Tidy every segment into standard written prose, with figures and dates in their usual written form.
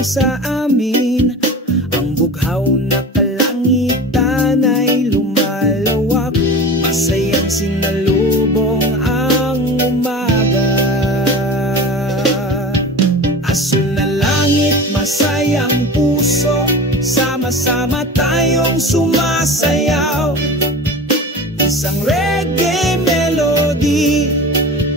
lang sa amin. Ang bughaw na kalangitan ay lumalawak, masayang sinalubong ang umaga. Asul na langit, masayang puso, sama-sama tayong sumasayaw. Isang reggae melody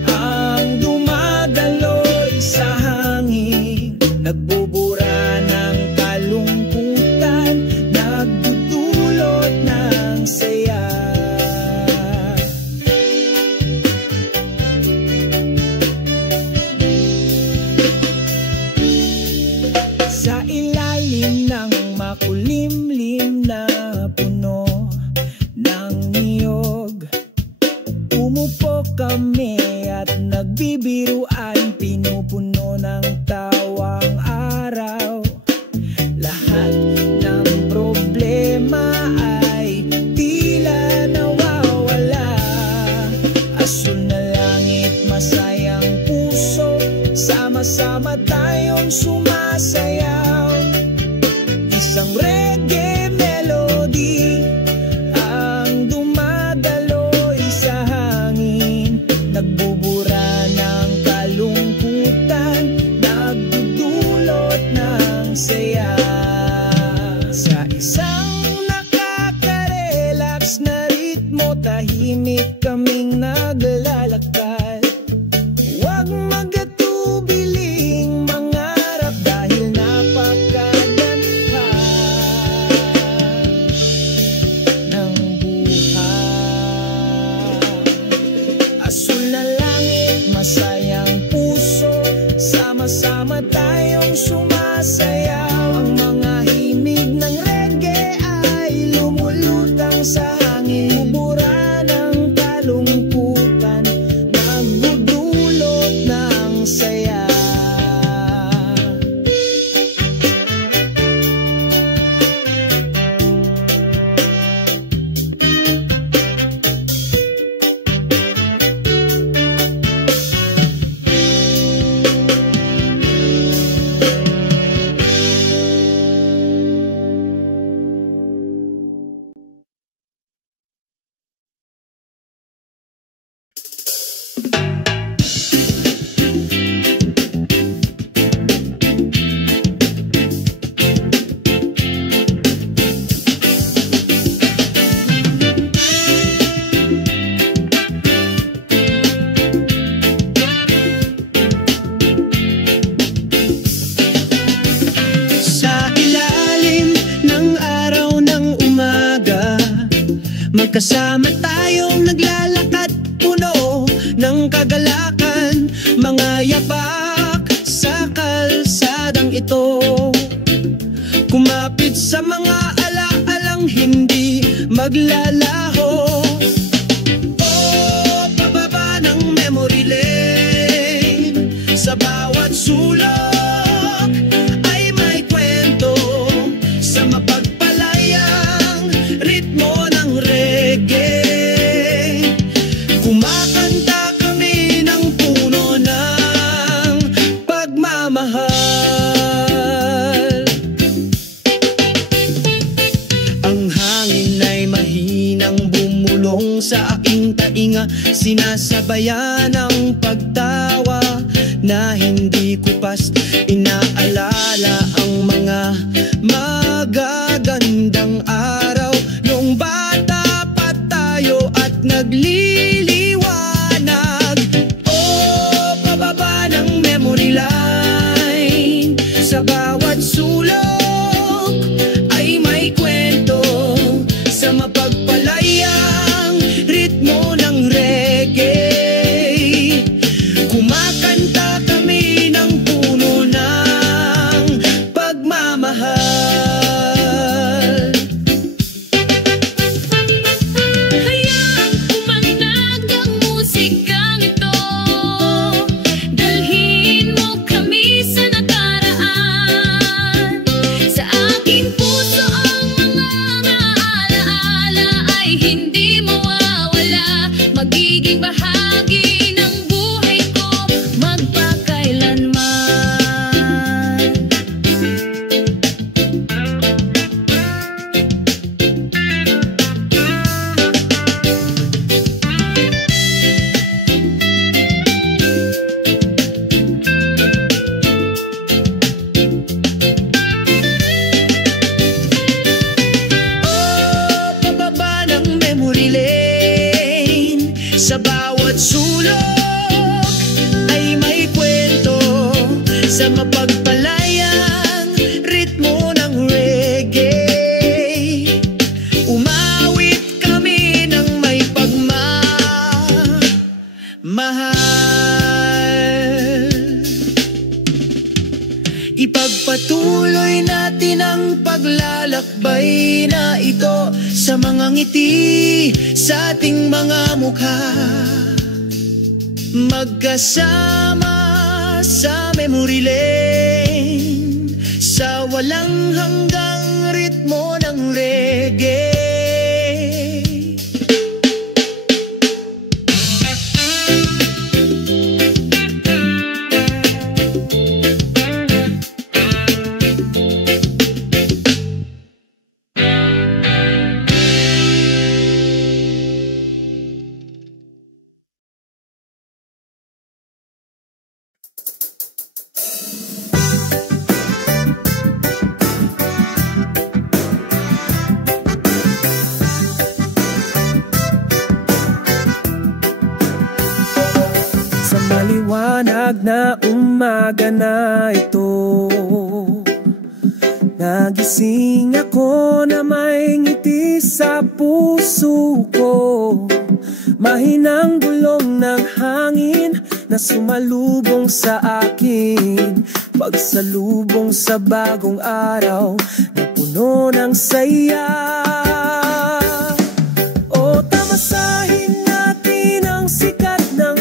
ang dumadaloy sa hangin, nagbubura ng kalungkutan, nagdudulot ng saya. Sa ilalim ng makulimlim na puno ng niyog, umupo kami at nagbibiruan, pinupuno ng tawang araw. Lahat ng problema ay tila nawawala. Asul na langit, masayang puso, sama-sama tayong sumasayaw. Isang reggae melody ang dumadaloy sa hangin, nagbubura ng kalungkutan, nagdudulot ng saya. Sa isang nakaka-relax na ritmo, tahimik kaming naglalakad. Huwag magatubiling mangarap dahil napakaganda ng buhay. Asul na langit, masayang puso, sama-sama tayong sumasayaw. Ang mga himig ng reggae ay lumulutang sa hangin, bubura ng kalungkutan, nagdudulot ng saya. Magkasama tayong naglalakad, puno ng kagalakan, mga yapak sa kalsadang ito. Kumapit sa mga ala-alang hindi maglalaho. Oh, pababa ng memory lane, sa bawat sulok ay may kwento, sa mapagpalayang ritmo ng reggae. Kumakanta kami ng puno ng pagmamahal. Ang hangin ay mahinang bumulong sa aking tainga, sinasabayan ng pagtawa na hindi ko pas inaalala ang mga magagandang araw nung bata pa tayo at nagliliwanag. Oh, pababa ng memory line, sa bawat sulok ay may kwento, sa mapagpalayang ritmo ng reggae. Kumakanta kami ng puno ng Ipagpatuloy natin ang paglalakbay na ito sa mga ngiti sa ating mga mukha. Magkasama sa memory lane, sa walang hanggang ritmo ng reggae. Maliwanag na umaga na ito, nagising ako na may ngiti sa puso ko. Mahinang bulong ng hangin na sumalubong sa akin, pagsalubong sa bagong araw na puno ng saya. O tamasahin natin ang sikat ng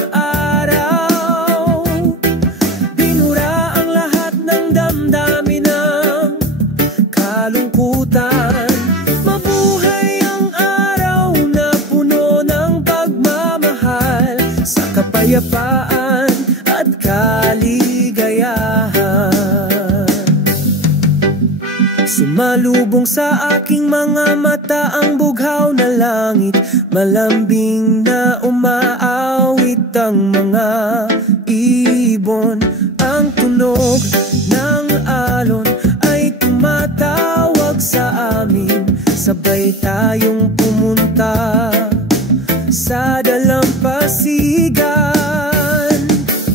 kalungkutan. Mabuhay ang araw na puno ng pagmamahal, sa kapayapaan at kaligayahan. Sumalubong sa aking mga mata ang bughaw na langit, malambing na umaawit ang mga ibon. Ang tunog ng alon ay tumatawag sa amin, sabay tayong pumunta sa dalampasigan.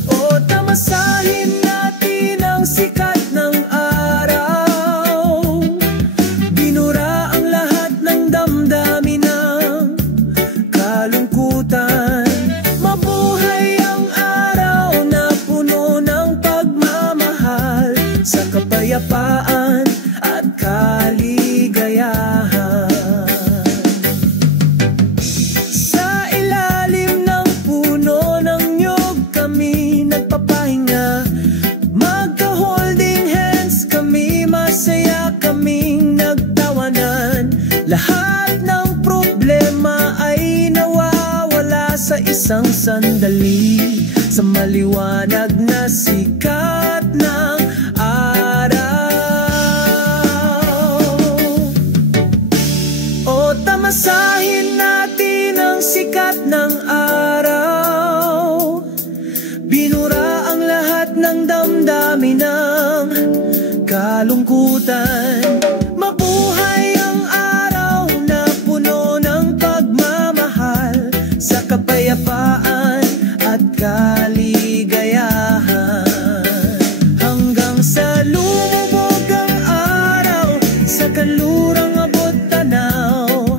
O tamasahin natin ang sikat ng araw, binura ang lahat ng damdamin ng kalungkutan. Mabuhay ang araw na puno ng pagmamahal, sa kapayapaan at kaligayahan. Sa ilalim ng puno ng niyog kami nagpapahinga, magka-holding hands kami, masaya kaming nagtawanan. Lahat ng problema ay nawawala sa isang sandali, sa maliwanag na sikat ng tamasahin natin ang sikat ng araw, binura ang lahat ng damdamin ng kalungkutan. Mabuhay ang araw na puno ng pagmamahal, sa kapayapaan at kaligayahan. Hanggang sa lumubog ang araw, sa kanlurang abot tanaw,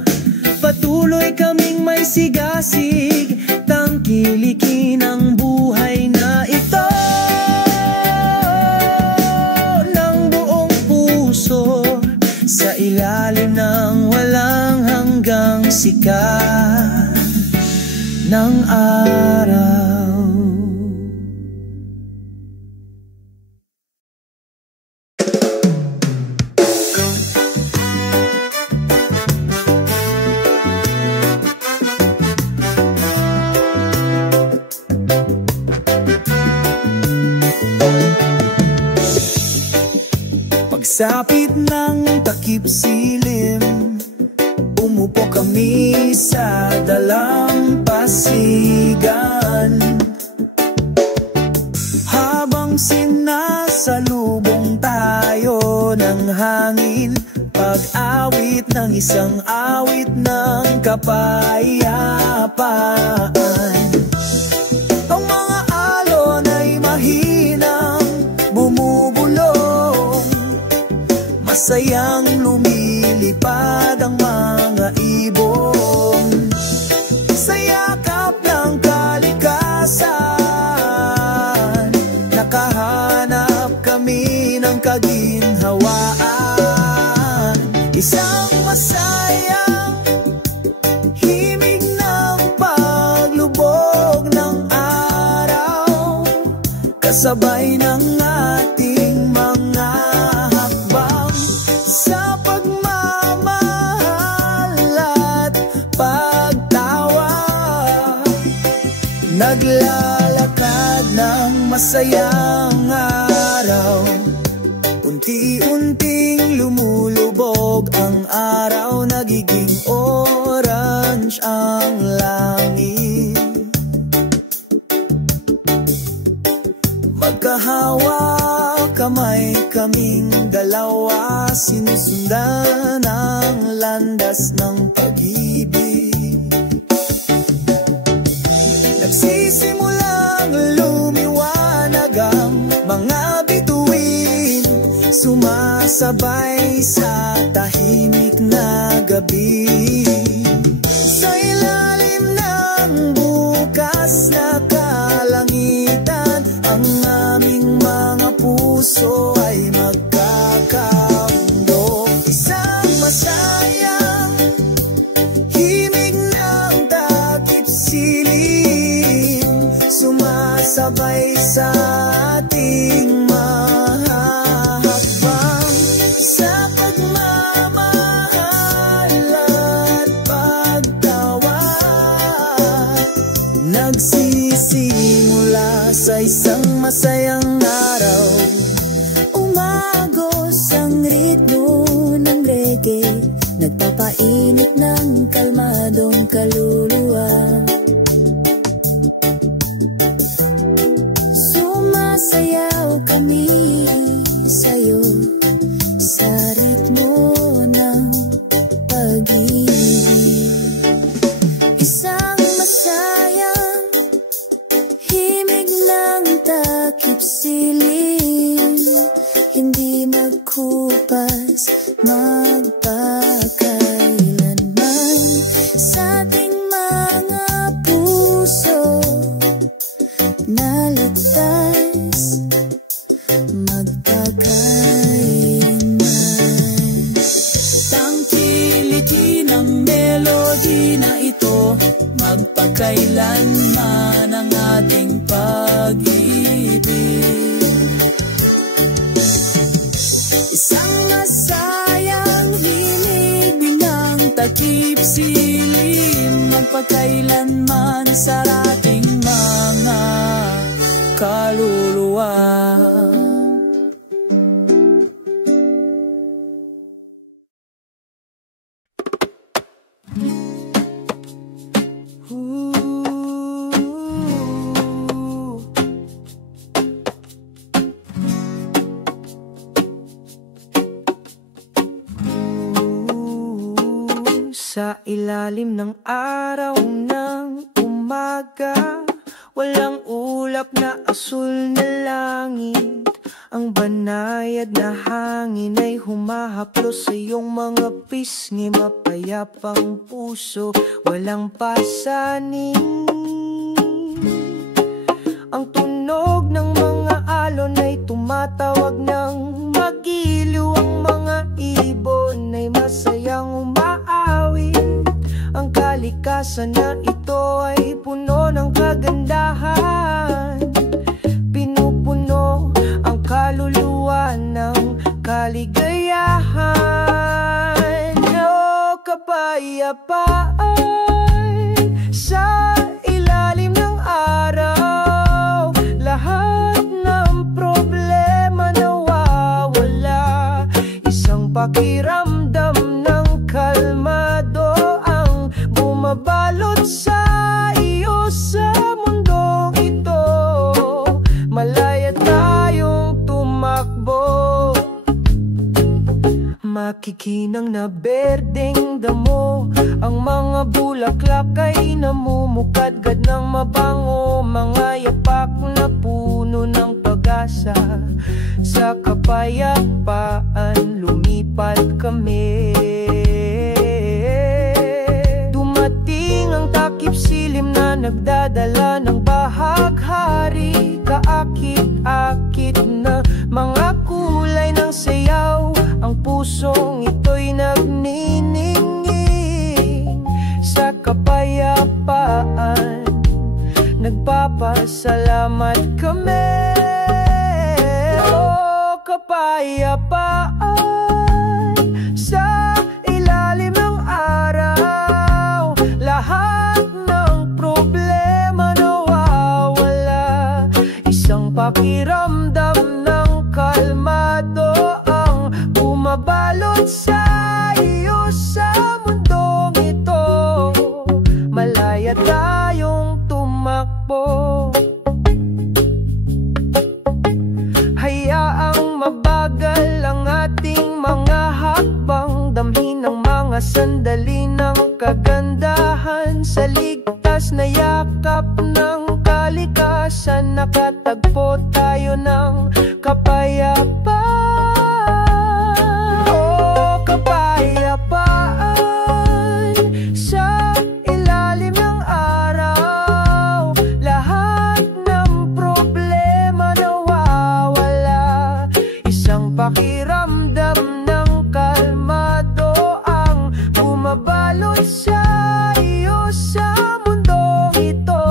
patuloy kaming may sigasig, tangkilikin ang buhay na ito ng buong puso, sa ilalim ng walang hanggang sikat ng araw. Pagsapit ng takip silim, umupo kami sa dalampasigan. Habang sinasalubong tayo ng hangin, pag-awit ng isang awit ng kapayapaan. Ang mga alon ay mahinang bumubulong, masayang lumilipad ang mga ibon, sa yakap ng kalikasan. Nakahanap kami ng ginhawaan. Isang masayang himig ng paglubog ng araw, kasabay ng ating mga hakbang sa pagmamahal at pagtawa. Naglalakad ng masayang araw, unti-unting lumulubog ang araw, nagiging orange ang langit. Magkahawak kamay kaming dalawa, sinusundan ang landas ng pag-ibig. Nagsisimulang lumiwanag ang mga bituin, sumasabay sa tahimik na gabi. Sa ilalim ng bukas na kalangitan, ang aming mga puso ay magkakabundok. Isang masayang himig ng takip silim, sumasabay sa ating mahahakbang sa pagmamahal at pagtawa. Nagsisimula sa isang masayang araw, umagos ang ritmo ng reggae, nagpapainit ng kalmadong kaluluwa. Sumasayaw kami sa'yo sa ritmo ng pag-ibig. Isang masayang himig ng takip silim, hindi magkupas magpakailanman sa ating mga puso na ligtas magpakailanman. Tangkilikin ang melody na ito, magpakailanman ang ating pag-ibig. Isang masayang himig ng takip silim, magpakailanman sa ating mga kaluluwa. Sa ilalim ng araw ng umaga, walang ulap na asul na langit, ang banayad na hangin ay humahaplos sa iyong mga pisngi. Mapayapang puso, walang pasanin. Ang tunog ng mga alon ay tumatawag ng magiliw, ang mga ibon ay masayang umaawit. Ang kalikasan na ito ay puno ng kagandahan, pinupuno ang kaluluwa ng kaligayahan. O kapayapaan sa ilalim ng araw, lahat ng problema nawawala. Isang pakiramdam ng kalmado ang bumabalot sa iyo sa mundong ito. Malaya tayong tumakbo, makikinang na berdeng damo, ang mga bulaklak ay namumukadkad ng mabango. Mga yapak na puno ng pag-asa, sa kapayapaan lumipat kami. Dumating ang takip silim na nagdadala ng bahaghari, kaakit-akit na mga kulay ng nagpapasalamat kami. O kapayapaan sa ilalim ng araw, lahat ng problema nawawala. Isang pakiramdam ng kalmado ang bumabalot sa iyo sa mundong ito. Malaya tayong tumakbo. Hayaang mabagal ang ating mga hakbang, damhin ang mga sandali ng kagandahan. Sa ligtas na yakap ng kalikasan, nakatagpo tayo ng kapayapaan. O kapayapaan sa ilalim ng araw, lahat ng problema nawawala. Isang pakiramdam ng kalmado ang bumabalot sa iyo sa mundong ito.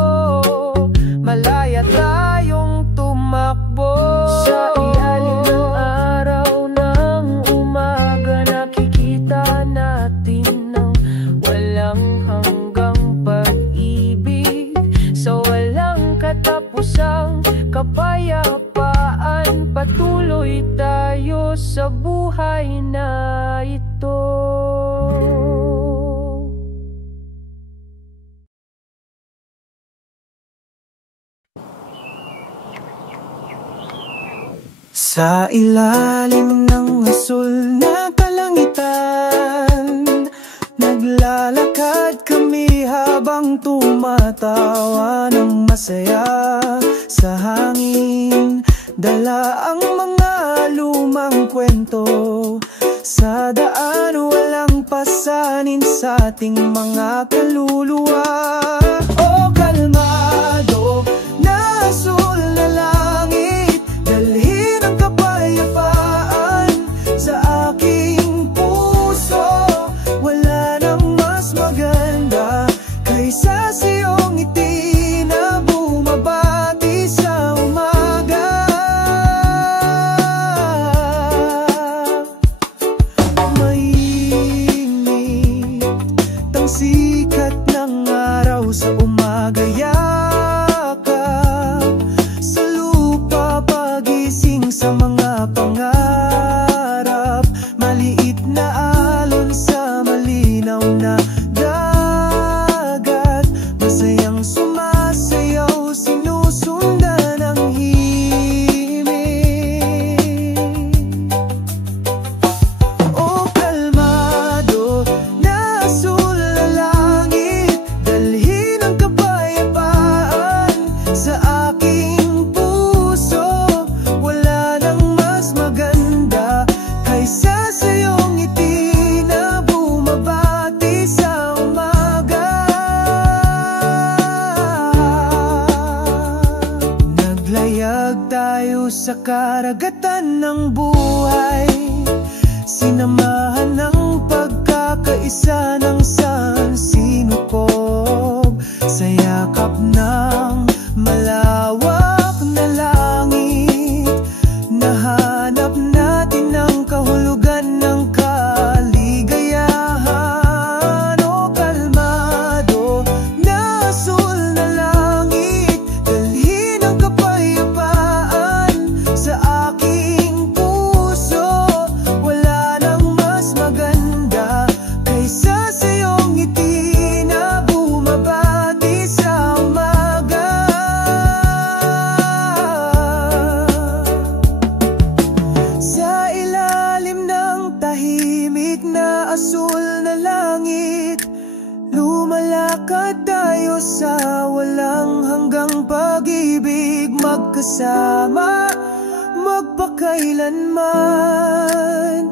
Malaya tayong tumakbo. Sa ilalim ng araw ng umaga, nakikita natin ng walang hanggang pag-ibig. Sa walang katapusang kapayapaan, patuloy tayo sa buhay na ito. Sa ilalim ng asul na kalangitan, naglalakad kami habang tumatawa ng masaya. Sa hangin, dala ang mga lumang kwento. Sa daan, walang pasanin sa ating mga kaluluwa. O kalmado na asul na langit, dalhin ang kapayapaan sa aking puso. Wala nang mas maganda kaysa sa iyong ngiti na bumabati sa umaga. Mainit ang sikat ng araw sa umaga, yakap sa lupa, pagising sa mga pangarap. Maliit na alon sa malinaw na dagat, masayang sumasayaw, sinusundan ang himig. O kalmado na asul na langit, dalhin ang kapayapaan sa aking puso. Wala nang mas maganda kaysa sa iyong ngiti na bumabati sa umaga. Naglayag tayo sa karagatan ng buhay, sinamahan ng pagkakaisa ng sansinukob. Sa yakap ng malawak na langit, nahanap natin ang kahulugan ng kaligayahan. O kalmado na asul na langit, dalhin ang kapayapaan sa aking puso. Wala nang mas maganda kaysa sa iyong ngiti na bumabati sa umaga. Sa ilalim ng tahimik na asul na langit, lumalakad tayo sa walang hanggang pag-ibig, magkasama magpakailanman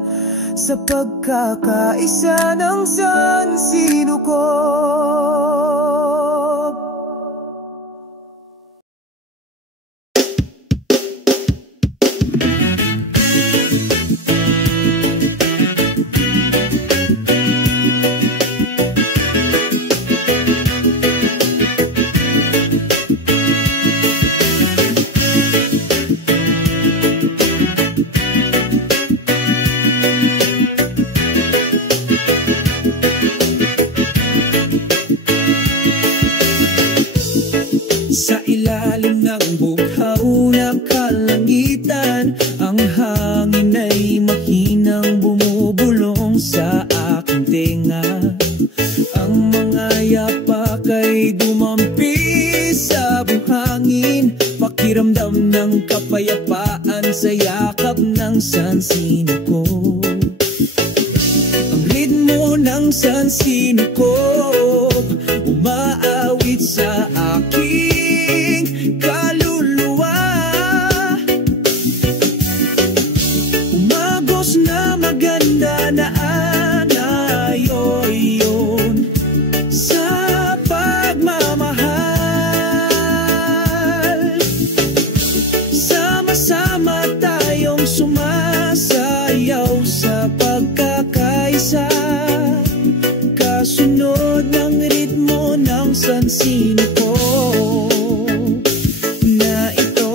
sa pagkakaisa ng sansinukob. ng sansino ko. Ang ritmo ng sansino ko umaawit sa aking kaluluwa. Umagos na maganda na anayoyon sa pagmamahal. Sama-sama tayong sumasayaw sa pagkakaisa, kasunod ng ritmo ng sansino ko na ito.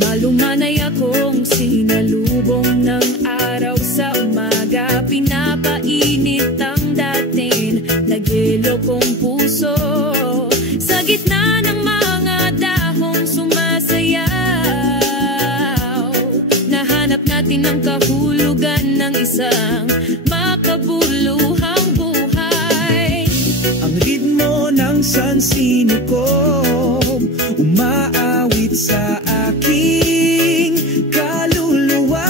Malumanay akong sinalubong ng araw sa umaga, pinapainit ang dating nagyelo kong puso. Sa gitna ng mga dahong sumasayaw, nahanap natin ang kahulugan ng isang makabuluhang buhay. Ang ritmo ng sansino ko umaawit sa aking kaluluwa.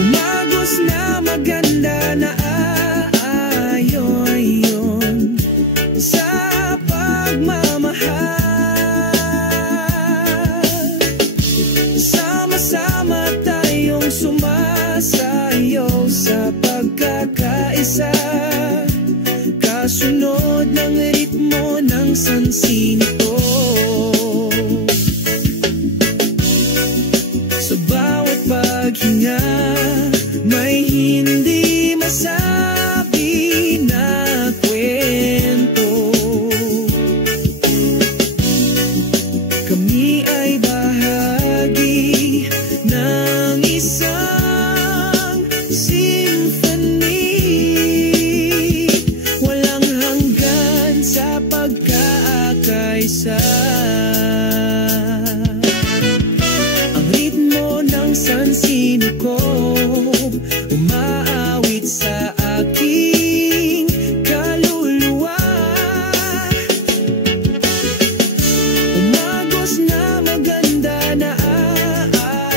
Umagos na maganda na aayoyon sa pagmamahal. Sama-sama tayong sumasayaw sa pagkakaisa, kasunod ng ritmo ng sansino ko. Sa bawat paghinga may hindi masabi na kwento. Kami ay bahagi ng isang symphony, walang hanggan sa pagkakaisa. Ang ritmo ng sansino ko umaawit sa aking kaluluwa. Umagos na maganda na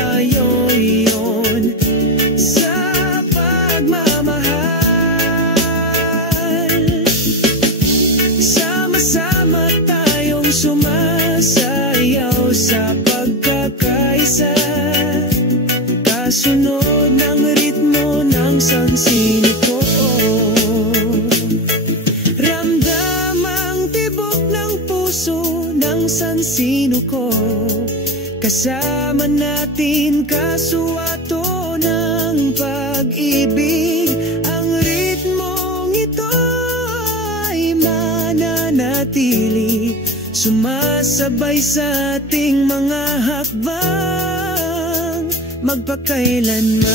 aayoyon sa pagmamahal. Sama-sama tayong sumasayaw sa pagkakaisa, kasunod ng ritmo ng sansino ko. Ramdam ang tibok ng puso ng sansino ko, kasama natin kasuwato ng pag-ibig. Ang ritmong ito ay mananatili, sumasabay sa ating mga hakbang magpakailanman.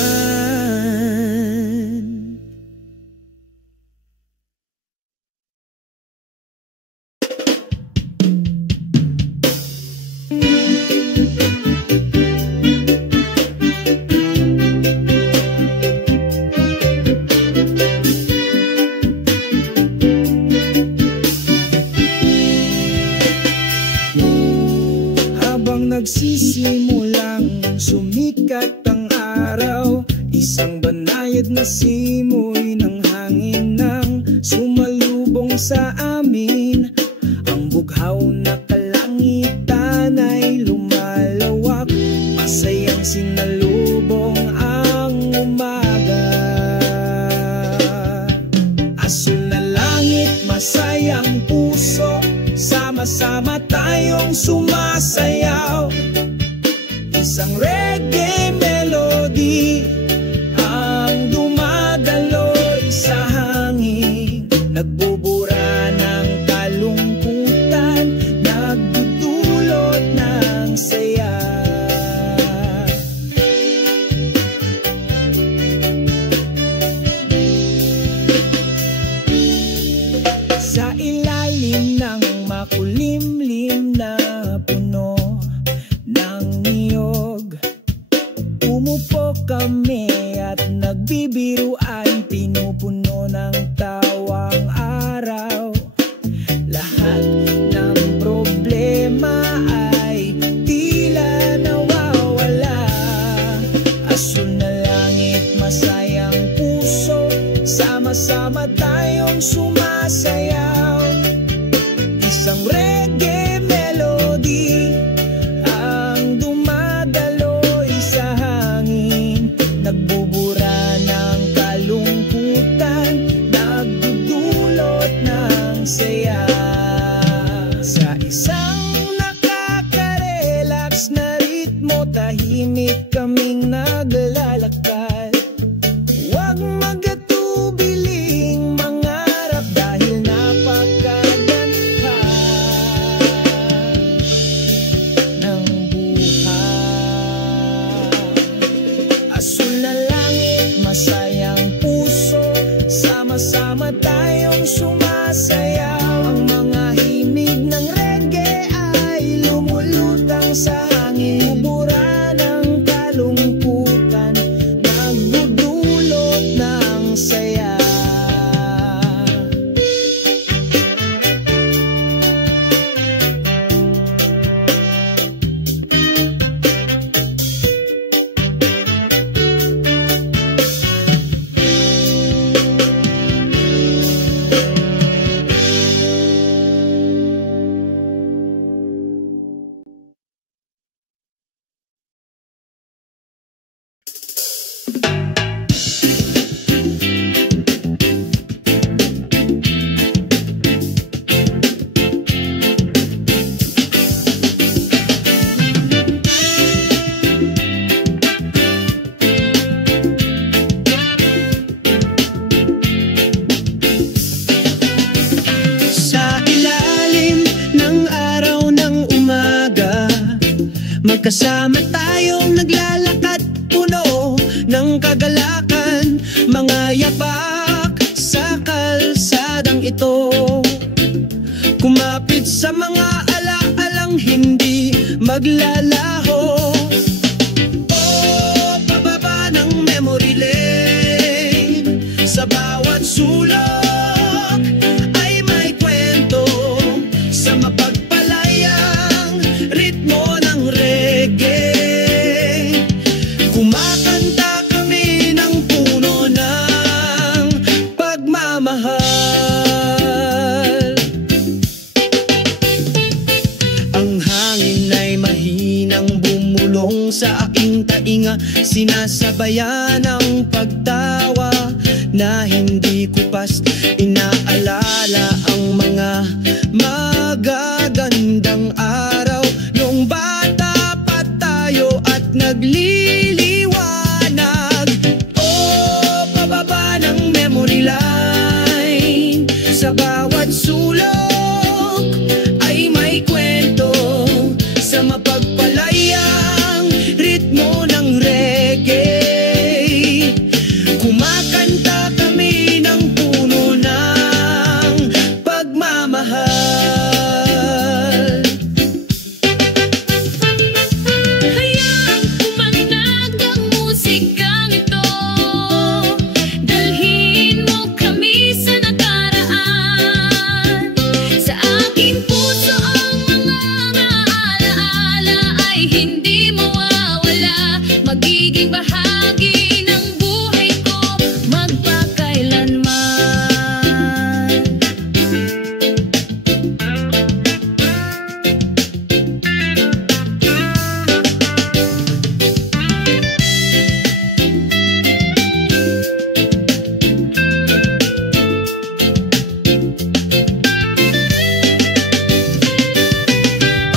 Habang nagsisimulang sumikat ang araw, isang banayad na simoy ng hangin nang sumalubong sa amin. Ang bughaw na kalangitan ay lumalawak, masayang sinalubong ang umaga. Asul na langit, masayang puso, sama-sama tayong sumasayaw. Isang reggae melody ang dumadaloy sa hangin, nagbubura ng kalungkutan, nagdudulot ng saya. Sa ilalim ng makulimlim na puno ng niyog, mataas na ritmo, tahimik kaming naglalakad. Huwag magatubiling mangarap dahil napakaganda ng buhay. Asul na langit, masayang puso, sama-sama tayong sumasayaw. Ang mga himig ng reggae ay lumulutang sa hangin, bubura ng kalungkutan, nagdudulot ng saya. Magkasama tayong naglalakad, puno ng kagalakan, mga yapak sa kalsadang ito. Kumapit sa mga alaalang hindi maglalaho. Oh, pababa ng memory lane, sa bawat sulok ay may kwento, sa mapagpalayang ritmo ng reggae. Kumakanta kami ng puno ng pagmamahal. Ang hangin ay mahinang bumulong sa aking tainga, sinasabayan ang pagtawa na hindi kupas. Inaalala ang mga magagandang araw nung bata pa tayo at nagliliwanag. Oh, pababa ng memory line, sa bawat sulok ay may kwento, sa mapagpalayang ritmo ng reggae. Kumakanta kami ng puno ng pagmamahal. Hayaang pumanag ang musikang ito, dalhin mo kami sa nakaraan. Sa aking puso ang mga alaala ay hindi mawawala, magiging bahagi ng buhay ko magpakailanman.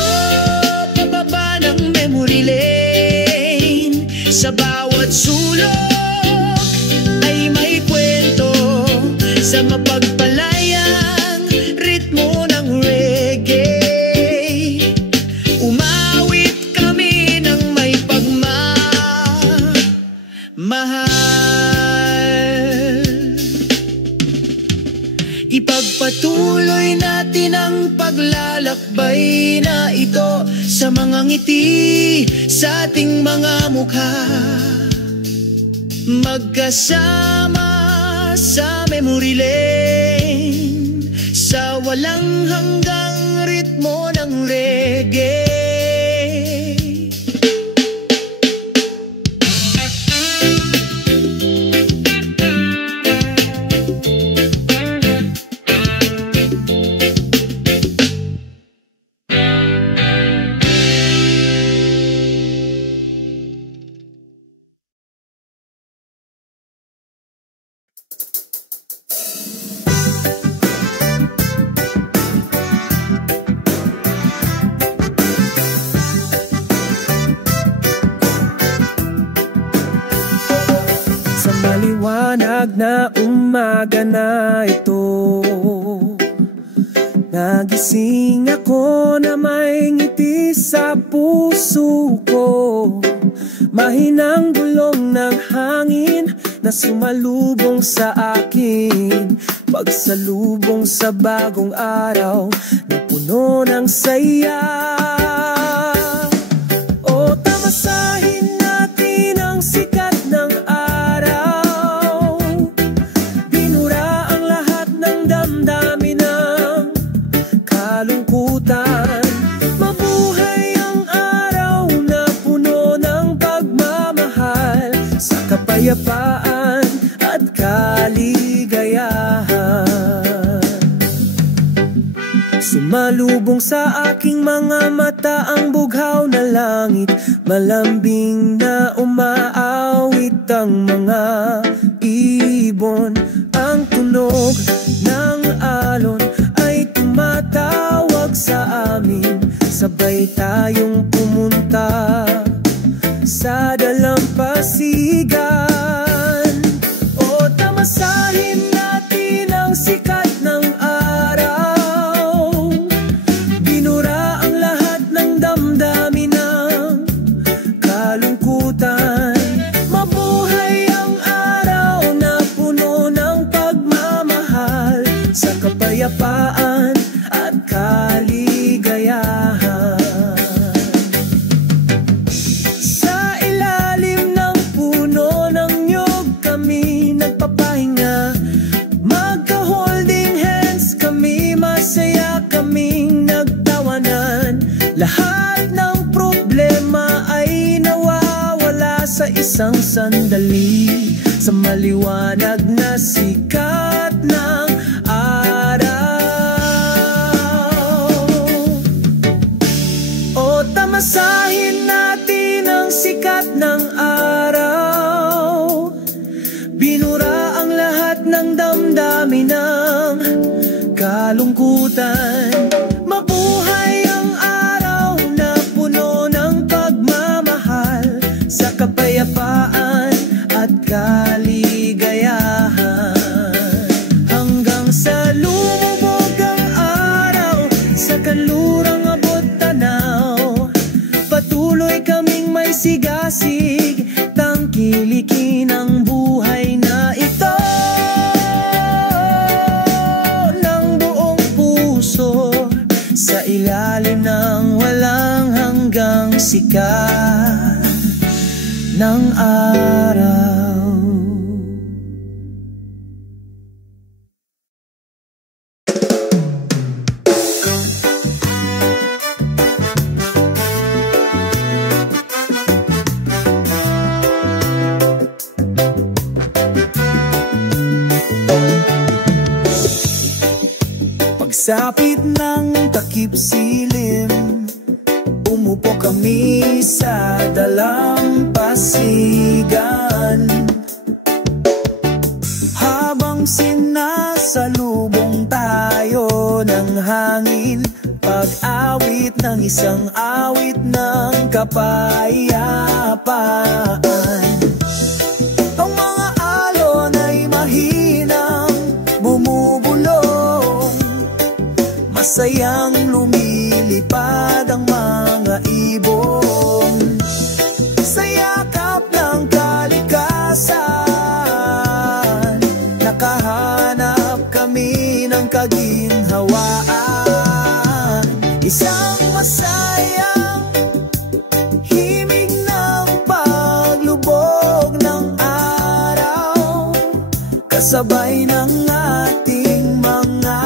Oh, pababa ng memory lane, sa bawat sulok ay may kwento, sa mapagpalayang ritmo ng reggae. Umawit kami ng may pagmamahal. Ipagpatuloy natin ang paglalakbay na ito, sa mga ngiti sa ating mga mukha. Magkasama sa memory lane, sa walang hanggang ritmo ng reggae. umaga na ito, nagising ako na may ngiti sa puso ko. Mahinang bulong ng hangin na sumalubong sa akin, pagsalubong sa bagong araw na puno ng saya. O tamasahin natin ang sikat ng araw, binura ang lahat ng damdamin ng kalungkutan. Mabuhay ang araw na puno ng pagmamahal, sa kapayapaan at kaligayahan. Sumalubong sa aking mga mata ang bughaw na langit, malambing na umaawit ang mga ibon. Ang tunog ng alon ay tumatawag sa amin, sabay tayong pumunta sa dalampasigan. O tamasahin natin ang sikat ng araw, binura ang lahat ng damdamin ng kalungkutan. Mabuhay ang araw na puno ng pagmamahal, sa kapayapaan at kaligayahan. Sa ilalim ng puno ng niyog kami nagpapahinga, magka-holding hands kami, masaya kaming nagtawanan. Lahat ng problema ay nawawala sa isang sandali, sa maliwanag na sikat ng araw. O tamasahin natin ang sikat ng araw, binura ang lahat ng damdamin ng kalungkutan. Mabuhay ang araw na puno ng pagmamahal, sa kapayapaan at kaligayahan. Hanggang sa lumubog ang araw, sa kanlurang abot tanaw, patuloy kaming may sigasig, tangkilikin ang buhay na ito ng buong puso, sa ilalim ng walang hanggang sikat ng araw. Pagsapit ng takip silim, umupo kami sa dalampasigan. Habang sinasalubong tayo ng hangin, pag-awit ng isang awit ng kapayapaan. Ang mga alon ay mahinang bumubulong, masayang lumilipad ang mga ibon, sa yakap ng kalikasan. Nakahanap kami ng kaginhawaan, isang masayang himig ng paglubog ng araw, kasabay ng ating mga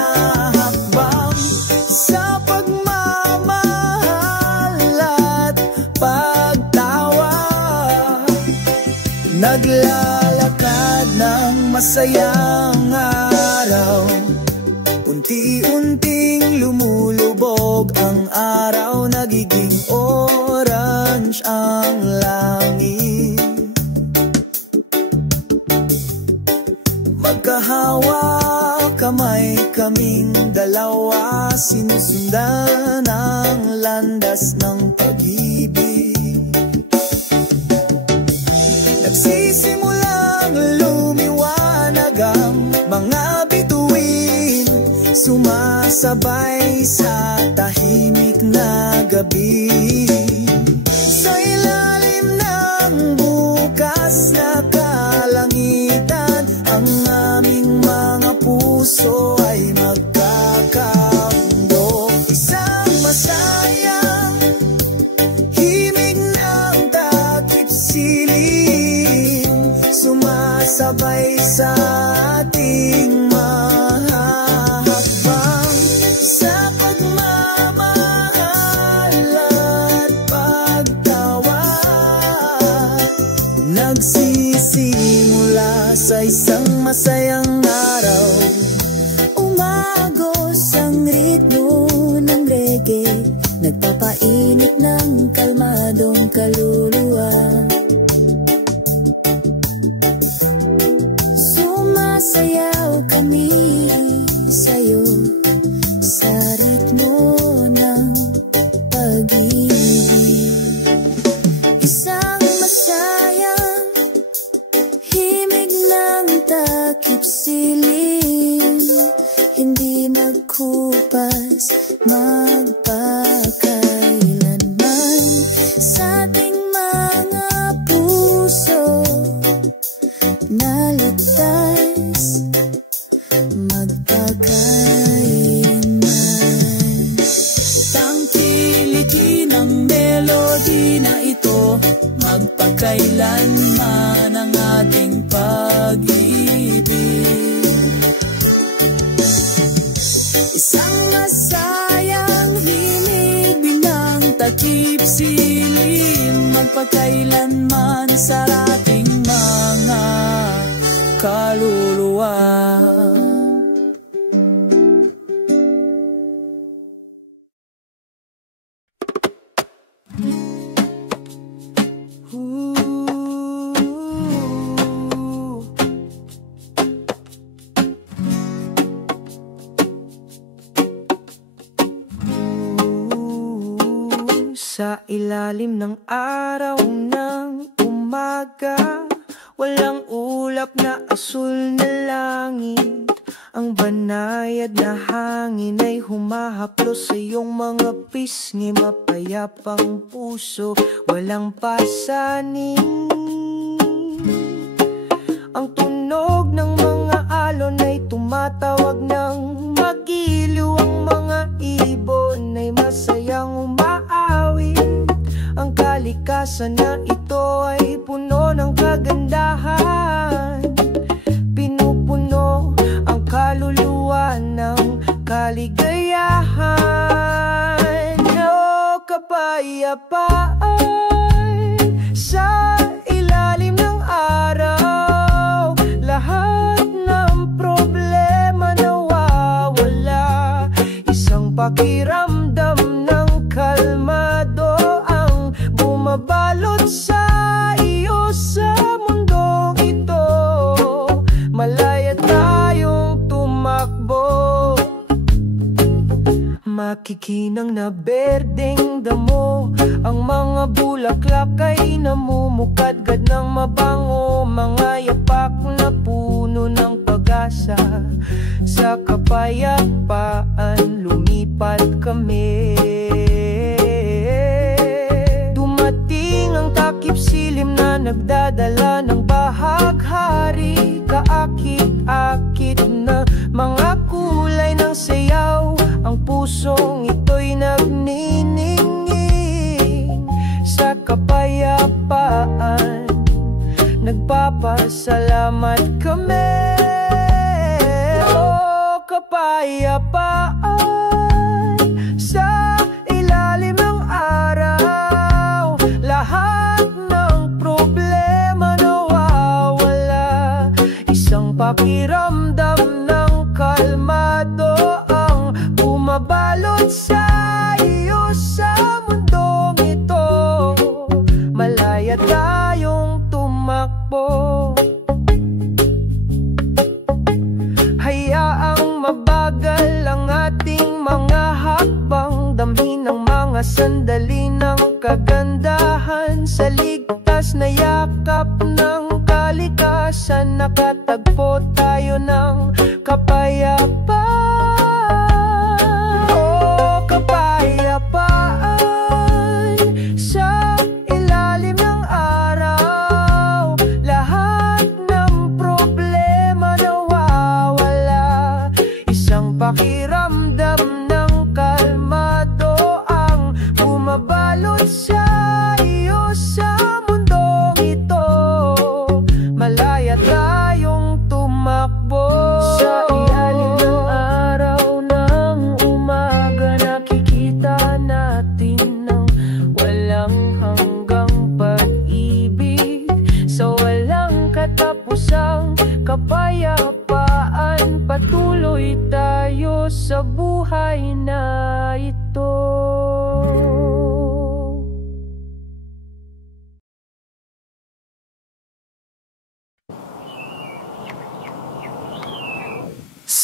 hakbang sa pagmamahal at pagtawa. Naglalakad ng masayang araw, unti-unting lumulubog ang araw, nagiging orange ang langit. Magkahawak kamay kaming dalawa, sinusundan ang landas ng pag-ibig. Nagsisimulang lumiwanag ang sumasabay sa tahimik na gabi. Sa ilalim ng bukas na kalangitan, ang aming mga puso ay magkakamundo. Isang masayang himig ng takip silim, sumasabay sa ating mahahakbang. Sa pagmamahal at pagtawa, nagsisimula sa isang masayang araw. Umagos ang ritmo ng reggae, nagpapainit ng kalmadong kaluluwa. Sumasayaw kami sa'yo sa ritmo ng pag-ibig. Isang masayang himig ng takip silim, hindi magkupas magpakailanman sa ating mga puso na ligtas magpakailanman. Tangkilikin ang melody na ito, magpakailanman ang ating pag-ibig. Isang masayang himig ng takip silim, magpakailanman sa ating mga kaluluwa. Sa ilalim ng araw ng umaga, walang ulap na asul na langit. Ang banayad na hangin ay humahaplos sa iyong mga pisngi. Mapayapang puso, walang pasanin. Ang tunog ng mga alon ay tumatawag ng magiliw. Ang mga ibon ay masayang umaawit. Ang kalikasan na ito ay puno ng kagandahan. Pinupuno ang kaluluwa ng kaligayahan. O kapayapaan sa ilalim ng araw, lahat ng problema nawawala. Isang pakiramdam ng kalmado ang bumabalot sa iyo sa mundong ito. Malaya tayong tumakbo, makikinang na berdeng damo. Ang mga bulaklak ay namumukadkad ng mabango. Mga yapak na puno ng pag-asa, sa kapayapaan lumipat kami. Dumating ang takip silim na nagdadala ng bahaghari. Kaakit-akit na mga kulay ng sayaw. Ang pusong ito'y nagniningning sa kapayapaan. Nagpapasalamat kami. O kapayapaan sa ilalim ng araw, lahat ng problema nawawala. Isang pakiramdam ng kalmado ang bumabalot sa iyo sa mundong ito. Malaya tayong tumakbo. Hayaang mabagal ang ating mga hakbang, damhin ng mga sandali ng kagandahan. Sa ligtas na yakap ng kalikasan, nakatagpo tayo ng kapayapaan.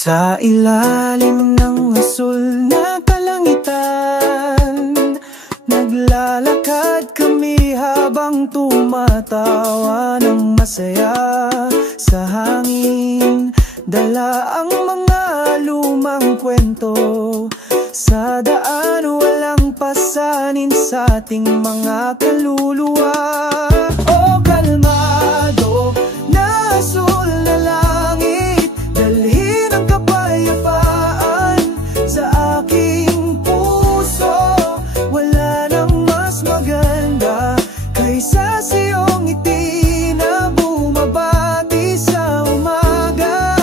Sa ilalim ng asul na kalangitan, naglalakad kami habang tumatawa ng masaya. Sa hangin, dala ang mga lumang kwento. Sa daan, walang pasanin sa ating mga kaluluwa. O kalmado na asul na langit, dalhin ang kapayapaan sa aking puso. Wala nang mas maganda kaysa sa iyong ngiti na bumabati sa umaga.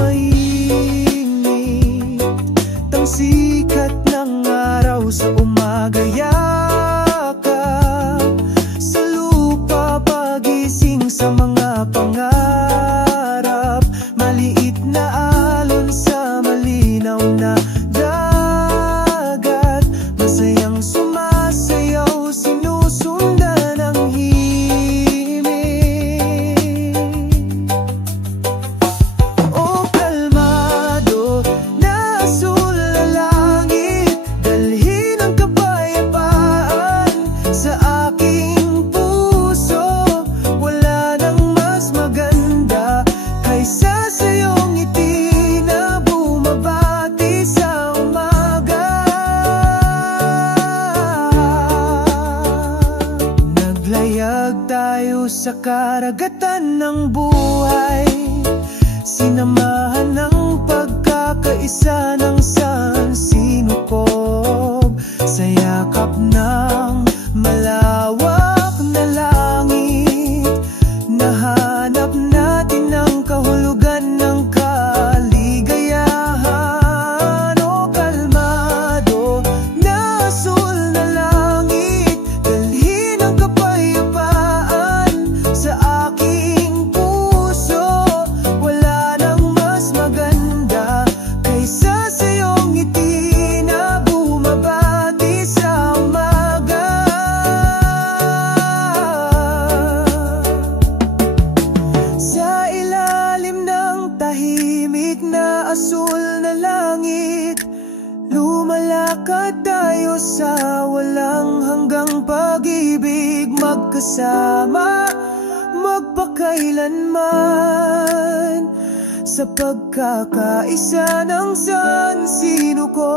Mainit ang sikat ng araw sa umaga, yakap sa lupa, pagising sa mga pangarap. Maliit na alon sa malinaw na dagat, masayang sumasayaw, sinusundan ang himig. O kalmado na asul na langit, dalhin ang kapayapaan sa aking puso. Wala nang mas maganda kaysa sa iyong ngiti na bumabati sa umaga. Naglayag tayo sa karagatan ng buhay, sinamahan ng pagkakaisa ng sansinukob. Sa yakap ng malawak na langit, nahanap natin ang kahulugan ng kaligayahan. O kalmado na asul na langit, dalhin ang kapayapaan sa aking puso. Wala nang mas maganda kaysa sa iyong ngiti na bumabati sa umaga. Sa ilalim ng tahimik na asul na langit, lumalakad tayo sa walang hanggang pag-ibig, magkasama magpakailanman sa pagkakaisa ng sansinukob.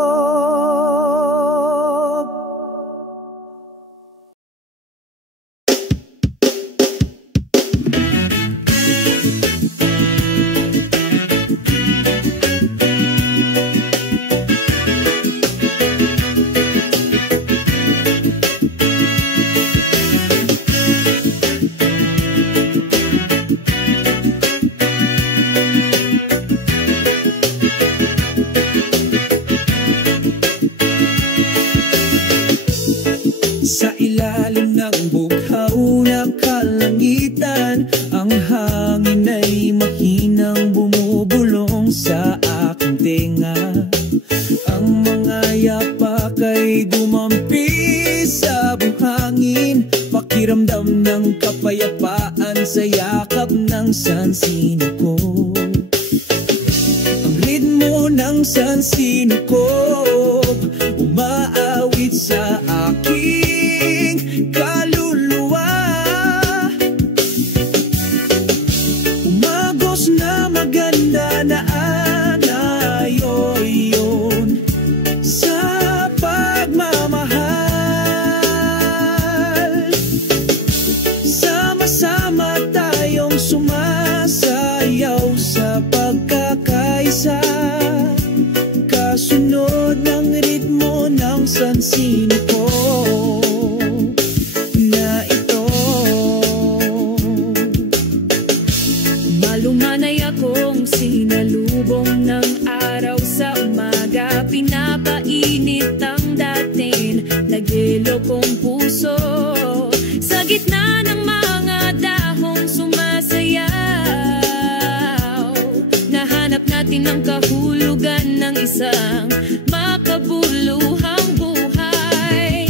Sa ilalim ng bughaw na kalangitan, ang hangin ay mahinang bumubulong sa aking tenga. Ang mga yapak ay dumampi sa buhangin, pakiramdam ng kapayapaan sa yakap ng sansinukob. Ang ritmo ng sansinukob umaawit sa aking kaluluwa. Umagos na maganda na anayoyon sa pagmamahal. Sama-sama tayong sumasayaw sa pagkakaisa, kasunod ng ritmo ng sansinukob na ito. Malumanay akong sinalubong ng araw sa umaga, pinapainit ang dating nagyelo kong puso. Sa gitna ng mga dahong sumasayaw, nahanap natin ang kahulugan ng isang makabuluhang buhay.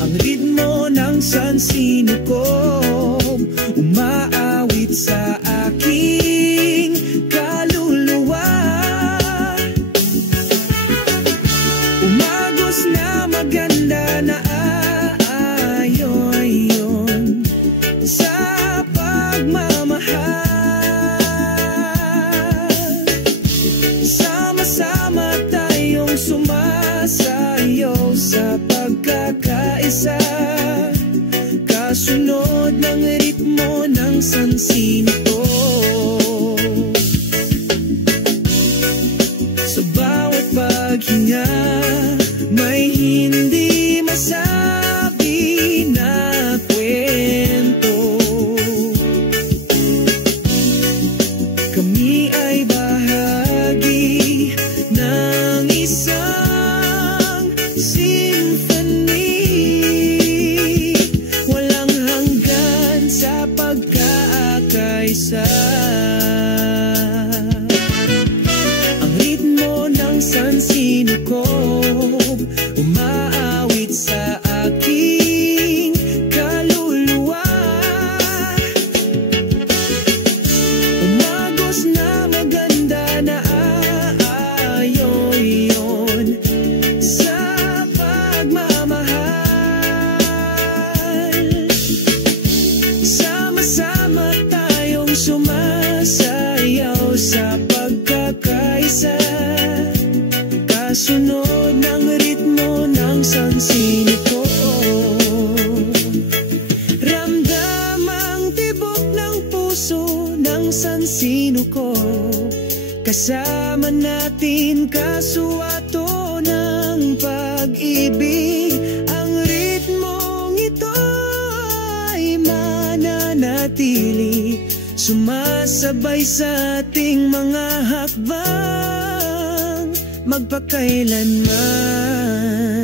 Ang ritmo ng sansinukob umaawit sa na maganda na aayon sa pagmamahal. Sama-sama tayong sumasayaw sa pagkakaisa, kasunod ng ritmo ng sansin ko. Sa bawat paghinga, may hindi masabi na kwento. Kami ay bahagi ng isang symphony, walang hanggan sa pagkakaisa. Ang ritmo ng sansino ko umaawit sa aking kaluluwa. Umagos na maganda na aayon sa pagmamahal. Sama-sama tayong sumasayaw sa pagkakaisa, kasunod ng ritmo ng sansino ko. Ramdam ang tibok ng puso ng sansino ko, kasama natin kasuwato ng pag-ibig. Ang ritmong ito ay mananatili, sumasabay sa ating mga hakbang magpakailanman.